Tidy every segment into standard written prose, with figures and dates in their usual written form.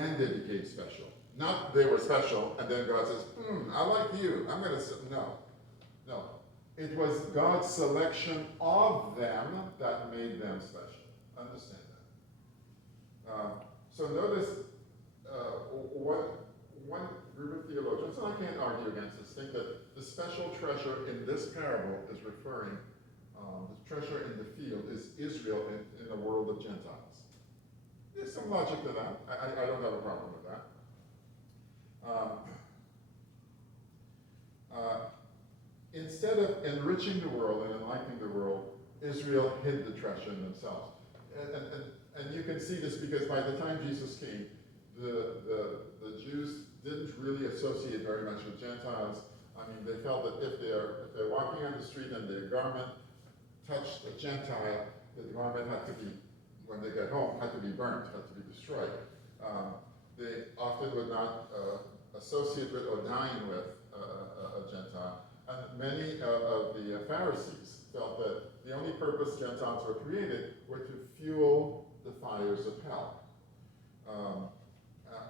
then they became special. Not they were special, and then God says, I like you, I'm going to, no. No. It was God's selection of them that made them special. Understand that. So notice one group of theologians, and I can't argue against this, think that the special treasure in this parable is referring, the treasure in the field is Israel in the world of Gentiles. There's some logic to that. I don't have a problem with that. Instead of enriching the world and enlightening the world, Israel hid the treasure in themselves. And you can see this because by the time Jesus came, the Jews didn't really associate very much with Gentiles. I mean, they felt that if they're walking on the street and their garment touched a Gentile, the garment had to be, when they get home, had to be burnt, had to be destroyed. They often would not associate with or dine with a Gentile. And many of the Pharisees felt that the only purpose Gentiles were created were to fuel the fires of hell.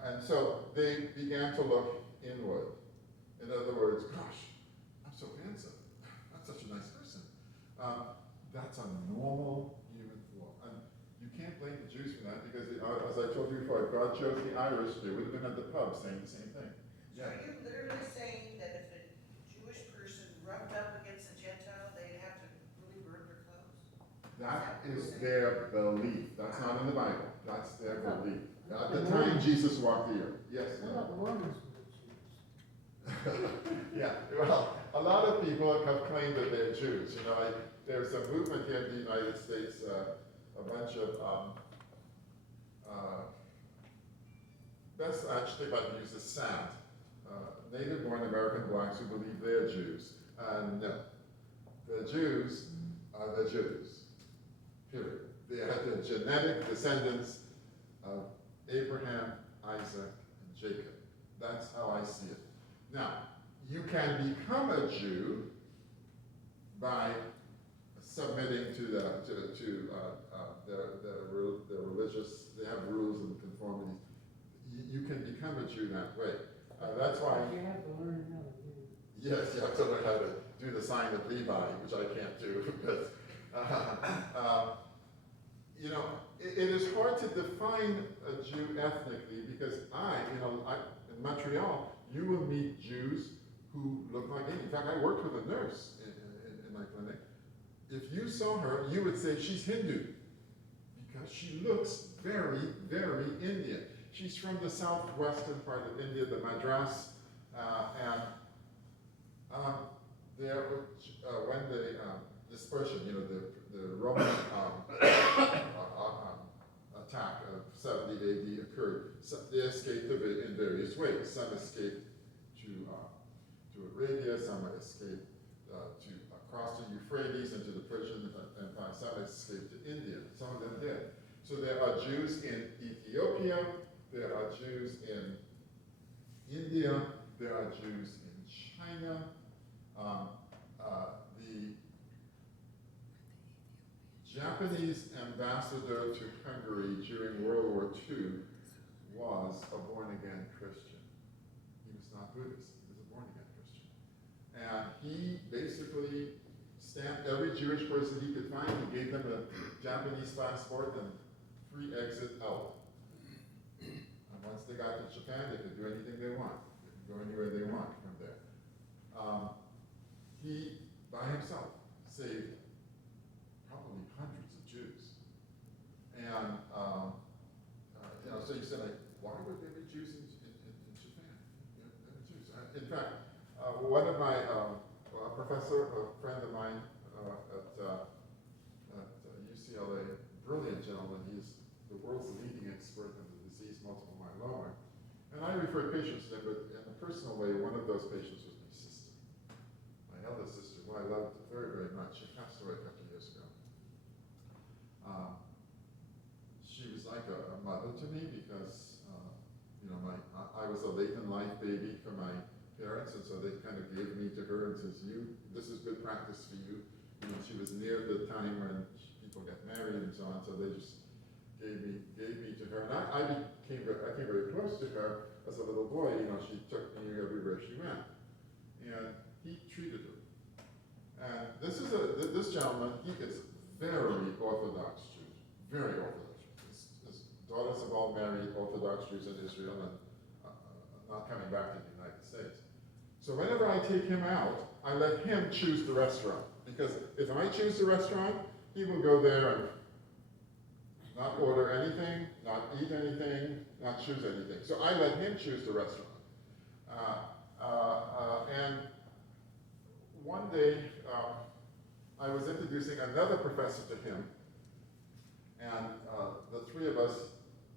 And so they began to look inward. In other words, gosh, I'm so handsome. I'm such a nice person. That's a normal human flaw. And you can't blame the Jews for that because, as I told you before, if God chose the Irish, they would have been at the pub saying the same thing. So are you literally saying that if a Jewish person rubbed up against a Gentile, they'd have to really burn their clothes? That is their belief. That's not in the Bible. That's their belief. At the time Jesus walked the earth. Yes? What about the Romans with the Jews? Yeah, well, a lot of people have claimed that they're Jews. You know, there's a movement here in the United States, a bunch of, best actually if I can use the sound, native-born American blacks who believe they're Jews. No, the Jews are the Jews, period. They are the genetic descendants of Abraham, Isaac, and Jacob. That's how I see it. Now, you can become a Jew by submitting to their religious, they have rules and conformities. You can become a Jew that way. That's why. You have to learn how to do it. Yes, you have to learn how to do the sign of Levi, which I can't do. But, you know, it is hard to define a Jew ethnically because in Montreal, you will meet Jews who look like me. In fact, I worked with a nurse in my clinic. If you saw her, you would say she's Hindu because she looks very, very Indian. She's from the southwestern part of India, the Madras, and when the dispersion, you know, the Roman attack of 70 AD occurred, they escaped in various ways. Some escaped to Arabia, some escaped to across the Euphrates into the Persian Empire, some escaped to India. Some of them did. So there are Jews in Ethiopia, there are Jews in India, there are Jews in China. The Japanese ambassador to Hungary during World War II was a born-again Christian. He was not Buddhist, he was a born-again Christian. And he basically stamped every Jewish person he could find. He gave them a Japanese passport and free exit out. And once they got to Japan, they could do anything they want. They could go anywhere they want from there. He, by himself, saved probably hundreds of Jews. And, you know, so you said, like, why would there be Jews in Japan? Yeah, there were Jews. In fact, one of my, a professor, a friend of mine at UCLA, brilliant gentleman, he's the world's leading expert in the disease multiple myeloma. And I referred patients to him, but in a personal way, one of those patients was my sister. My eldest sister, who I loved very, very much. She passed away a couple of years ago. She was like a mother to me because, you know, I was a late in life baby for my parents, and so they kind of gave me to her and says, this is good practice for you. You know, she was near the time when people get married and so on, so they just gave me to her, and I came very close to her as a little boy. You know, she took me everywhere she went, and he treated her. And this gentleman, he is very Orthodox Jew, very Orthodox. His daughters have all married Orthodox Jews in Israel and not coming back to the United States. So whenever I take him out, I let him choose the restaurant. Because if I choose the restaurant, he will go there and not order anything, not eat anything, not choose anything. So I let him choose the restaurant. And one day, I was introducing another professor to him, and the three of us,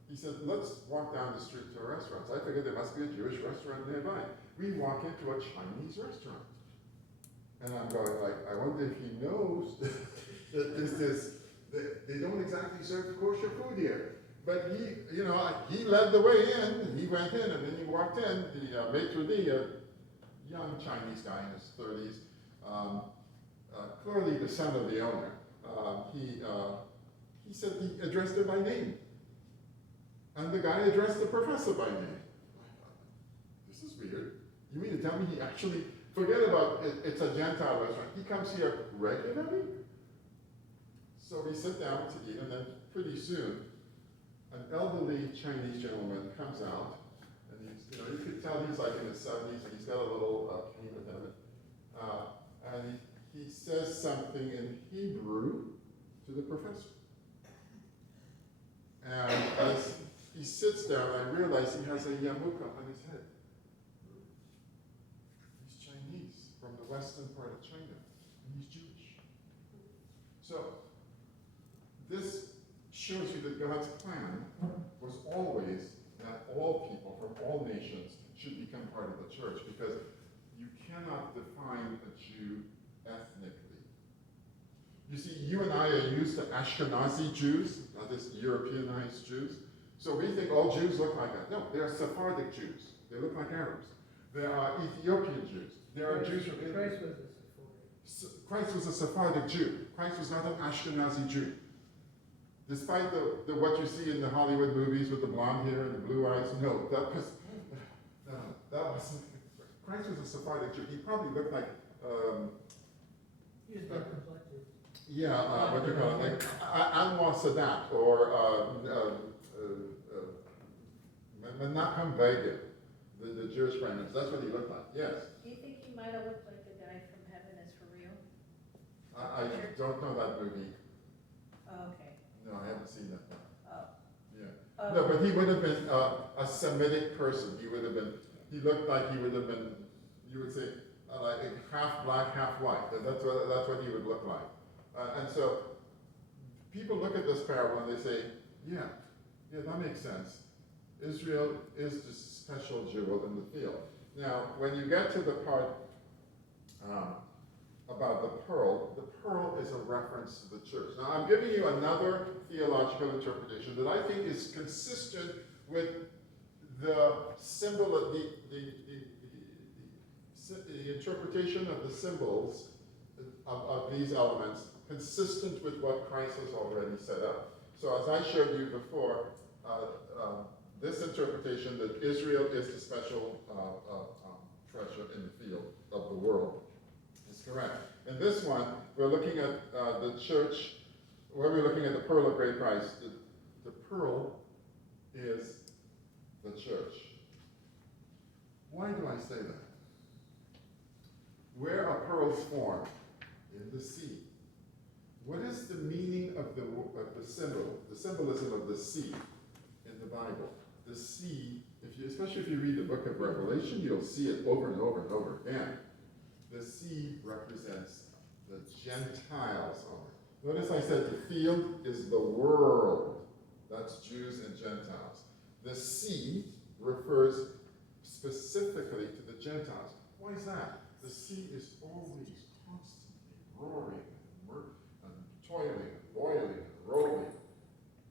he said, let's walk down the street to a restaurant. So I figured there must be a Jewish restaurant nearby. We walk into a Chinese restaurant. And I'm going like, I wonder if he knows that they don't exactly serve kosher food here. But he, you know, he led the way in. He went in, and then he walked in. The maitre d', a young Chinese guy in his 30s, clearly the son of the owner. He said he addressed her by name. And the guy addressed the professor by name. This is weird. You mean to tell me he actually, forget about it's a Gentile restaurant, he comes here regularly? So we sit down to eat, and then pretty soon, an elderly Chinese gentleman comes out, and he's, you know, you could tell he's like in his 70s, and he's got a little cane with him. And he says something in Hebrew to the professor. And as he sits down, I realize he has a yarmulke on his head. He's Chinese, from the western part of China, and he's Jewish. So, this shows you that God's plan was always that all people from all nations should become part of the church, because you cannot define a Jew ethnically. You see, you and I are used to Ashkenazi Jews, not just Europeanized Jews. So we think all Jews look like that. No, there are Sephardic Jews. They look like Arabs. There are Ethiopian Jews. There are Jews from India. Christ was a Sephardic Jew. Christ was not an Ashkenazi Jew. Despite what you see in the Hollywood movies with the blonde hair and the blue eyes, no, that was Christ was a Sephardic Jew. He probably looked like He was dark complected. yeah, what do you call it? Like Anwar Sadat or Menachem Begin, the Jewish prime minister. That's what he looked like. Yes. Do you think he might have looked like the guy from Heaven is for Real? I don't know that movie. Oh, okay. No, I haven't seen that one. Oh. Yeah. No, but he would have been a Semitic person. He would have been. He looked like he would have been. You would say like half black, half white. That's what he would look like. And so people look at this parable and they say, yeah, that makes sense. Israel is the special jewel in the field. Now, when you get to the part about the pearl is a reference to the church. Now, I'm giving you another theological interpretation that I think is consistent with the symbol of the interpretation of the symbols of these elements, consistent with what Christ has already set up. So as I showed you before, this interpretation that Israel is the special treasure in the field of the world is correct. In this one, we're looking at the church, where we're looking at the pearl of great price. The pearl is the church. Why do I say that? Where are pearls formed? In the sea. What is the meaning of the symbol, the symbolism of the sea in the Bible? The sea, especially if you read the book of Revelation, you'll see it over and over and over again. The sea represents the Gentiles on it. Notice I said the field is the world. That's Jews and Gentiles. The sea refers specifically to the Gentiles. Why is that? The sea is always constantly roaring and toiling and boiling and rolling.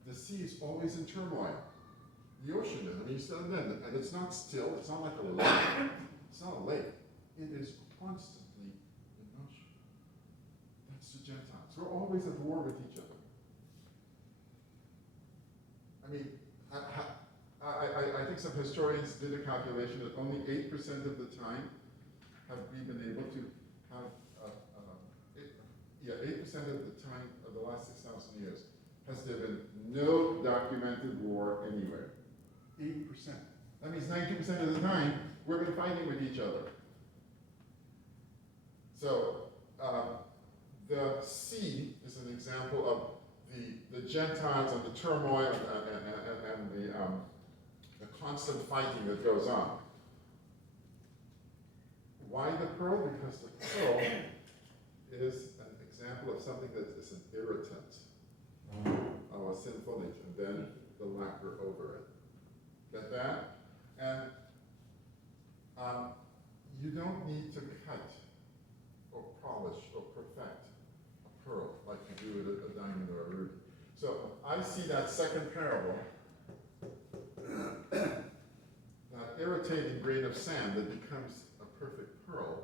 The sea is always in turmoil. The ocean is, you stand there, and it's not still, it's not like a lake. It's not a lake. It is constantly in motion. That's the Gentiles. We're always at war with each other. I mean, I think some historians did a calculation that only 8% of the time have we been able to have, eight- yeah, 8% of the time of the last 6,000 years has there been no documented war anywhere. 8%. That means 90% of the time we've been fighting with each other. So the sea is an example of the Gentiles and the turmoil and the constant fighting that goes on. Why the pearl? Because the pearl is an example of something that is an irritant of a sinful nature, and then the lacquer over it. Get that? And you don't need to cut or polish or perfect a pearl like you do with a diamond or a ruby. So I see that second parable, that irritating grain of sand that becomes a perfect pearl,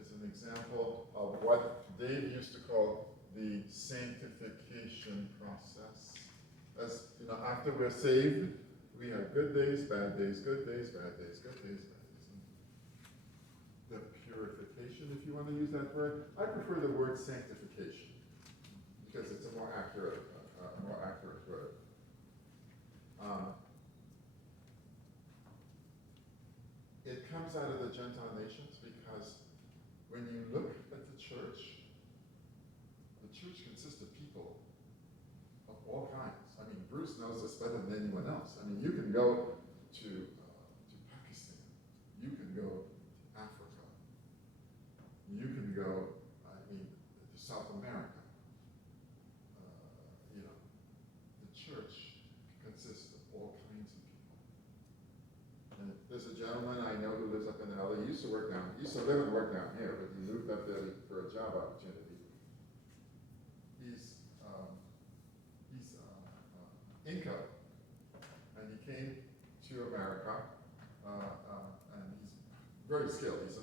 is an example of what Dave used to call the sanctification process. As you know, after we're saved, we have good days, bad days, good days, bad days, good days, bad days. The purification, if you want to use that word, I prefer the word sanctification because it's a more accurate word. It comes out of the Gentile nations because when you look at the church consists of people of all kinds. I mean, Bruce knows this better than anyone else. I mean, you can go to Pakistan, you can go to Africa, you can go, to South America. The church consists of all kinds of people. And there's a gentleman I know who lives up in LA. He used to live and work down here, but he moved up there for a job opportunity. He's Inca, and he came to America, and he's very skilled. He's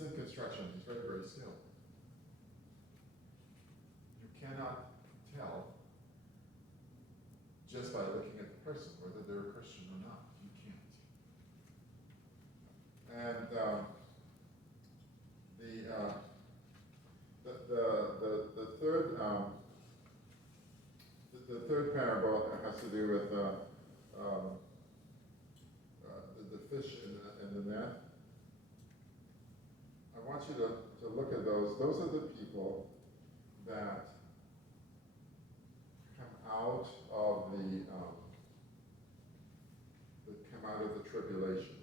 in construction. He's very, very skilled. You cannot tell just by looking at the person whether they're a Christian or not. You can't. And the third parable has to do with the fish in the net. I want you to look at those. Those are the people that come out of the tribulation.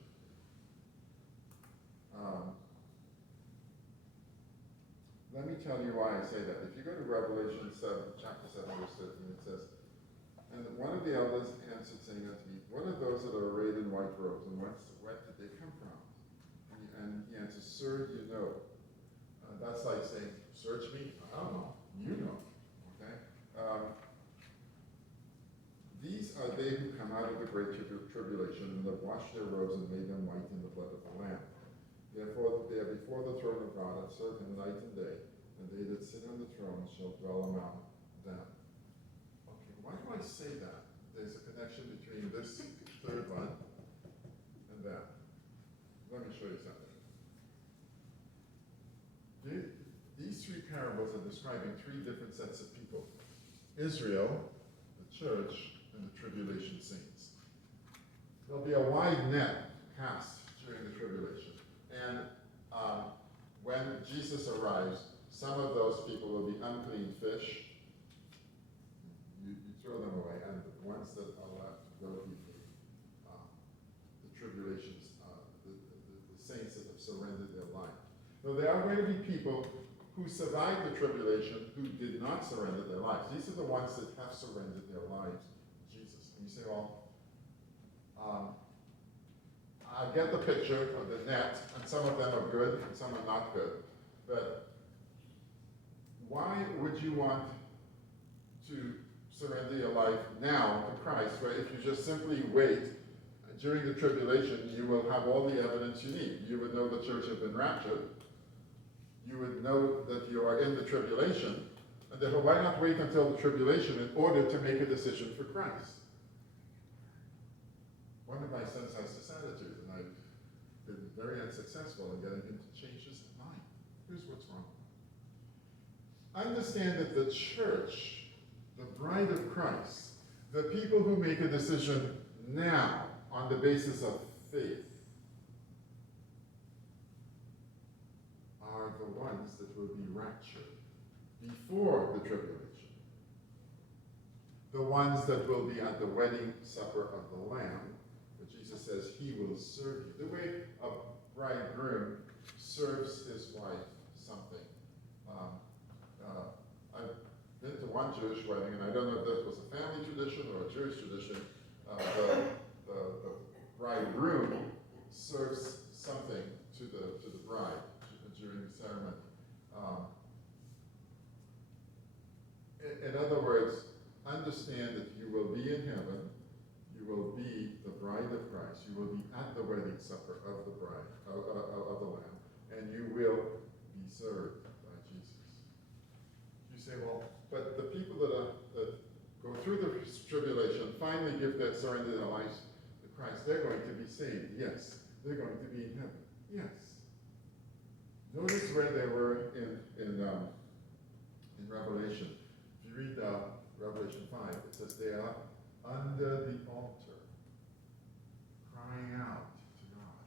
Let me tell you why I say that. If you go to Revelation 7, chapter 7, verse 13, it says, "And one of the elders answered, saying unto me, What are those that are arrayed in white robes, and where did they come from? And he answered, Sir, you know." That's like saying, "Search me." I don't know. You know. Okay? These are they who come out of the great tribulation, and have washed their robes and made them white in the blood of the Lamb. Therefore they are before the throne of God, and serve him night and day, and they that sit on the throne shall dwell among them. Okay, why do I say that? There's a connection between this third one and that. Let me show you something. These three parables are describing three different sets of people: Israel, the church, and the tribulation saints. There'll be a wide net cast during the tribulation. And when Jesus arrives, some of those people will be unclean fish. You throw them away, and the ones that are left will be the tribulations, the saints that have surrendered their life. Now, there are going to be people who survived the tribulation who did not surrender their lives. These are the ones that have surrendered their lives to Jesus. And you say, well, I get the picture of the net, and some of them are good and some are not good. But why would you want to surrender your life now to Christ, where if you just simply wait during the tribulation, you will have all the evidence you need? You would know the church has been raptured. You would know that you are in the tribulation, And therefore, why not wait until the tribulation in order to make a decision for Christ? One of my sons has this attitude, and I've been very unsuccessful in getting him to change his mind. Here's what's wrong. Understand that the church, the bride of Christ, the people who make a decision now on the basis of faith, are the ones that will be raptured before the tribulation. The ones that will be at the wedding supper of the Lamb, but Jesus says he will serve you. The way a bridegroom serves his wife something. I've been to one Jewish wedding, and I don't know if that was a family tradition or a Jewish tradition. The bridegroom serves something to the bride during the ceremony. In other words, understand that you will be in heaven, you will be the bride of Christ, you will be at the wedding supper of the bride, of the Lamb, and you will be served by Jesus. You say, well, but the people that go through the tribulation finally give their surrender their lives to Christ, they're going to be saved. Yes. They're going to be in heaven. Yes. Notice where they were in Revelation. If you read Revelation 5, it says they are under the altar, crying out to God.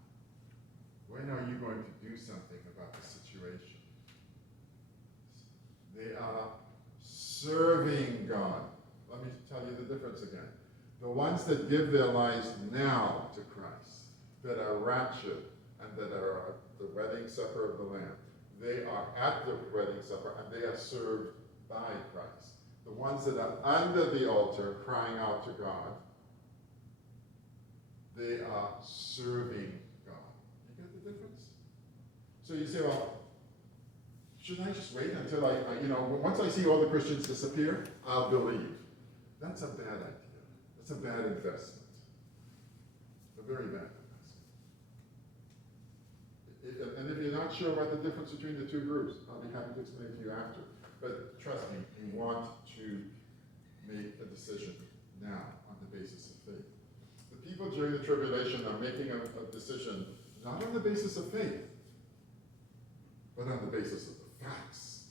When are you going to do something about the situation? They are serving God. Let me tell you the difference again. The ones that give their lives now to Christ, that are raptured, and that are at the wedding supper of the Lamb, they are at the wedding supper, and they are served by Christ. The ones that are under the altar crying out to God, they are serving God. You get the difference? So you say, well, should I just wait until once I see all the Christians disappear, I'll believe. That's a bad idea. That's a bad investment. A very bad investment. And if you're not sure about the difference between the two groups, I'll be happy to explain it to you after. But trust me, you want to make a decision now on the basis of faith. The people during the tribulation are making a decision not on the basis of faith, but on the basis of the facts.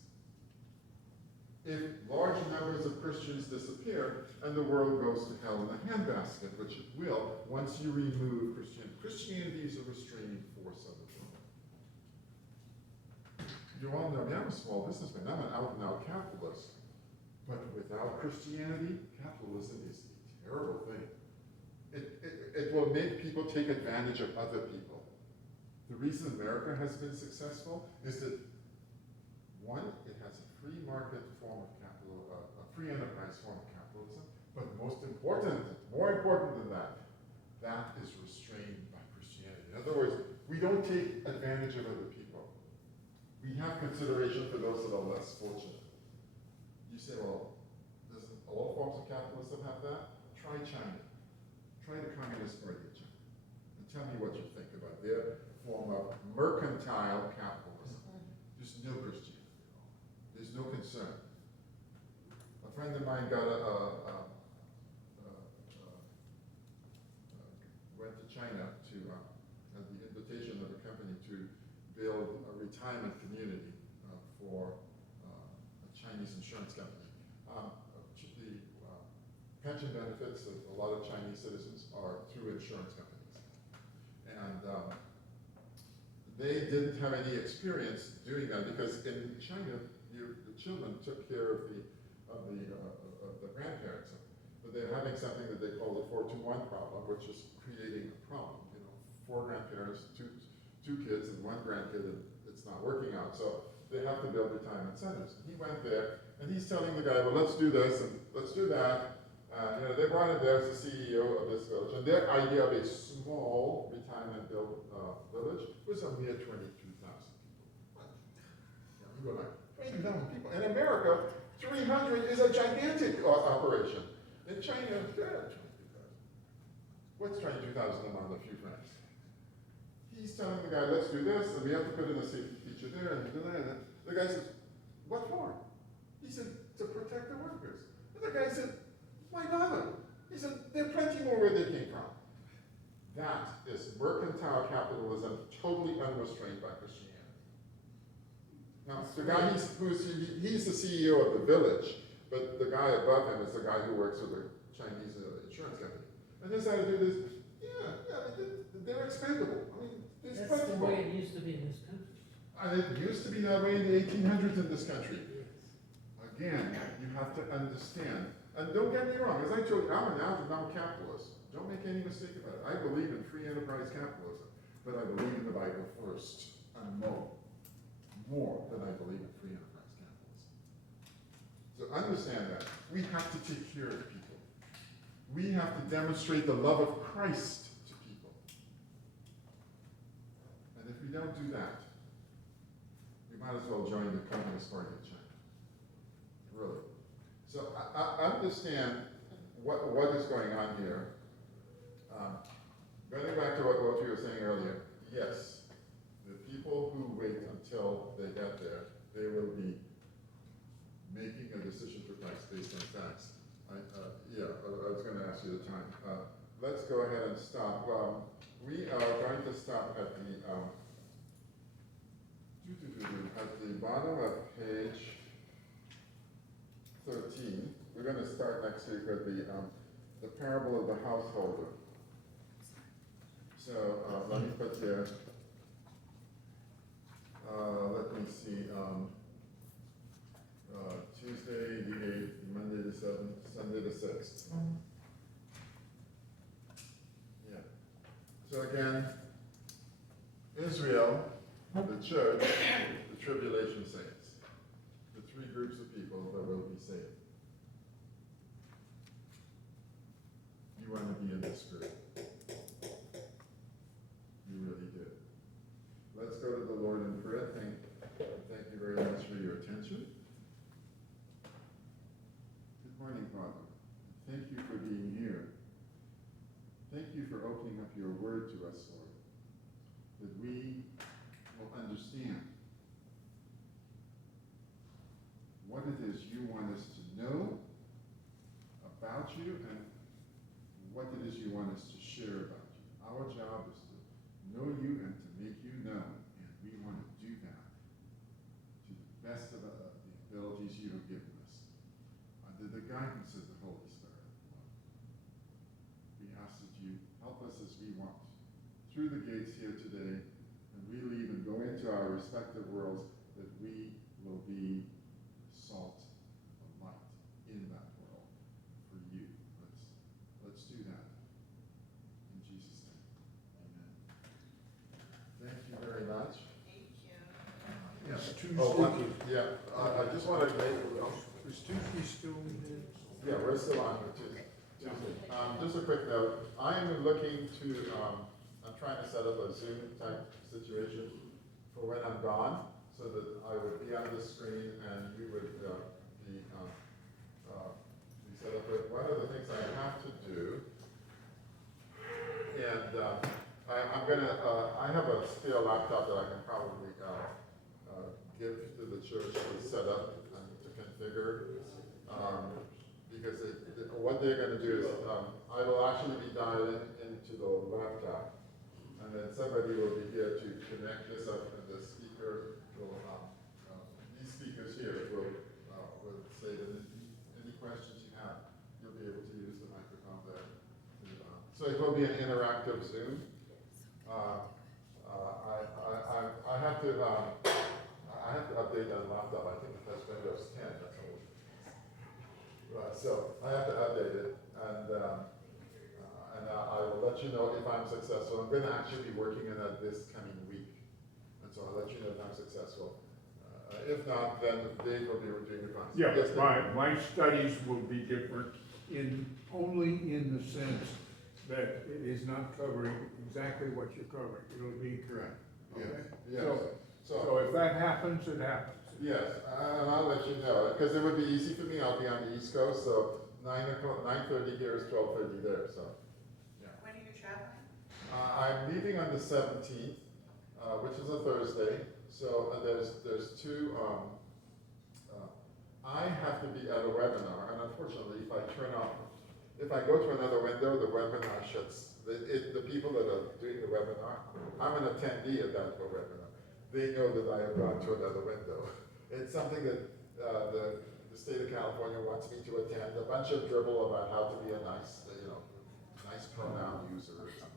If large numbers of Christians disappear and the world goes to hell in a handbasket, which it will once you remove Christianity. Christianity is a restraining force of the world. You all know me, I'm a small businessman. I'm an out-and-out capitalist. But without Christianity, capitalism is a terrible thing. It will make people take advantage of other people. The reason America has been successful is that, one, it has a free market form of capital, a free enterprise form of capitalism, but most important, more important than that, that is restrained by Christianity. In other words, we don't take advantage of other people. We have consideration for those that are less fortunate. You say, well, doesn't all forms of capitalism have that? Try China. Try the Communist Party of China. And tell me what you think about their form of mercantile capitalism. There's no Christianity at all. There's no concern. A friend of mine went to China to at the invitation of a company to build a retirement community for a Chinese insurance company. The pension benefits of a lot of Chinese citizens are through insurance companies. And they didn't have any experience doing that because in China, the children took care of the grandparents. But they're having something that they call the 4-to-1 problem, which is creating a problem. You know, 4 grandparents, two kids, and 1 grandkid, and it's not working out. So they have to build retirement centers. And he went there, and he's telling the guy, well, let's do this and let's do that. They brought him there as the CEO of this village, and their idea of a small retirement village was a mere 22,000 people. What? Yeah, you go back, 22,000 people. In America, 300 is a gigantic operation. In China, 22,000. What's 22,000 among a few friends? He's telling the guy, let's do this, and we have to put in a safety feature there, and do that. And the guy says, what for? He said, to protect the workers. And the guy said, why bother? He said, there are plenty more where they came from. That is mercantile capitalism, totally unrestrained by Christianity. Now, the guy he's the CEO of the village, but the guy above him is the guy who works for the Chinese insurance company. And his attitude is, they're expendable. I mean, there's That's plenty the more. way it used to be in this country. And it used to be that way in the 1800s in this country. Yes. Again, you have to understand. And don't get me wrong, as I told you, I'm a capitalist. Don't make any mistake about it. I believe in free enterprise capitalism, but I believe in the Bible first and more than I believe in free enterprise capitalism. So understand that. We have to take care of people. We have to demonstrate the love of Christ to people. And if we don't do that, we might as well join the Communist Party of China. Really. So I understand what is going on here. Going back to what you were saying earlier, yes, the people who wait until they get there, they will be making a decision for Christ based on facts. I was going to ask you the time. Let's go ahead and stop. We are going to stop at the bottom of page 13. We're going to start next week with the parable of the householder. So let me put here, let me see, Tuesday the 8th, Monday the 7th, Sunday the 6th. Yeah. So again, Israel, the church, the tribulation saints, the three groups of people that will be saved. You want to be in this group. You really do. Let's go to the Lord in prayer. Thank you very much for your attention. Good morning, Father. Thank you for being here. Thank you for opening up your word to us, Lord, that we will understand what it is you want us to know about you and what it is you want us to share about you. Our job is to know you and to make you known, and we want to do that to the best of the abilities you have given us, under the guidance of the Holy Spirit. We ask that you help us as we walk through the gates here today, and we leave and go into our respective worlds, that we will be salt and light in that world for you. Let's do that. In Jesus' name. Amen. Thank you very much. Thank you. Yes. Tuesday. I just want to make, Is Tuesday still? yeah, we're still on for Tuesday. Just a quick note, I am looking to, I'm trying to set up a Zoom type situation for when I'm gone, so that I would be on the screen and you would be set up with. One of the things I have to do, and I'm gonna, I have a spare laptop that I can probably give to the church to set up and to configure. Because what they're going to do is, I will actually be dialing into the laptop, and then somebody will be here to connect this up, and the speaker will, these speakers here will say that any questions you have, you'll be able to use the microphone there. So it will be an interactive Zoom. I have to update that laptop. I think that's Windows 10. That's old. So I have to update it, and I will let you know if I'm successful. I'm going to actually be working on that this coming week, and so I'll let you know if I'm successful. If not, then Dave will be doing the conference. Yeah, Yes, Dave? my studies will be different only in the sense that it is not covering exactly what you're covering. It'll be. Correct. Yes. Okay. Yes. So if that happens, it happens. Yes, and I'll let you know, because it would be easy for me. I'll be on the East Coast, so 9:30 here is 12:30 there, so. When are you traveling? I'm leaving on the 17th, which is a Thursday, so there's two I have to be at a webinar, and unfortunately, if I go to another window, the webinar shuts. The people that are doing the webinar, I'm an attendee at that webinar. They know that I have gone to another window. It's something that the state of California wants me to attend. A bunch of dribble about how to be a nice, nice pronoun user or something.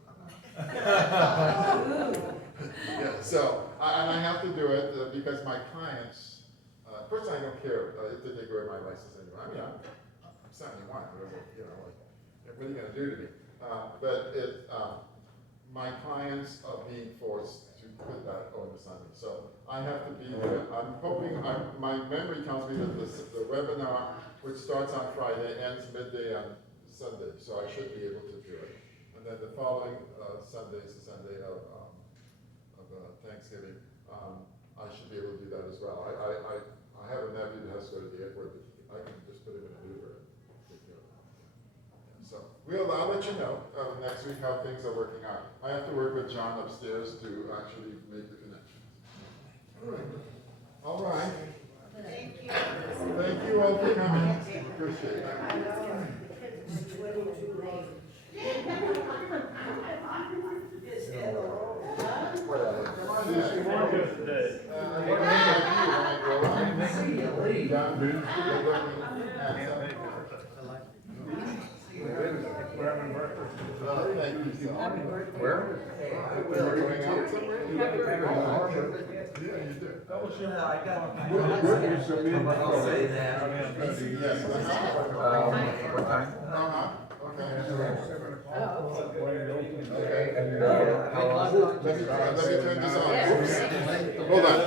Yeah, so, and I have to do it because my clients, first I don't care if they take away my license anymore. I mean, I'm 71, whatever, what are you gonna do to me? My clients are being forced to put that on the Sunday. So I have to be there. I'm hoping, my memory tells me that the webinar, which starts on Friday, ends midday on Sunday. So I should be able to do it. And then the following Sunday is the Sunday of Thanksgiving. I should be able to do that as well. I have a nephew that has to go to the airport, but I can just put him in an Uber and take care of it. So I'll let you know next week how things are working out. I have to work with John upstairs to actually make the connections. All right. Thank you. Thank you all for coming. Appreciate it. Where? Going out somewhere? Yeah, you do. I'll say that. Yes. What time? Okay. How long? Let me turn this on. Hold on.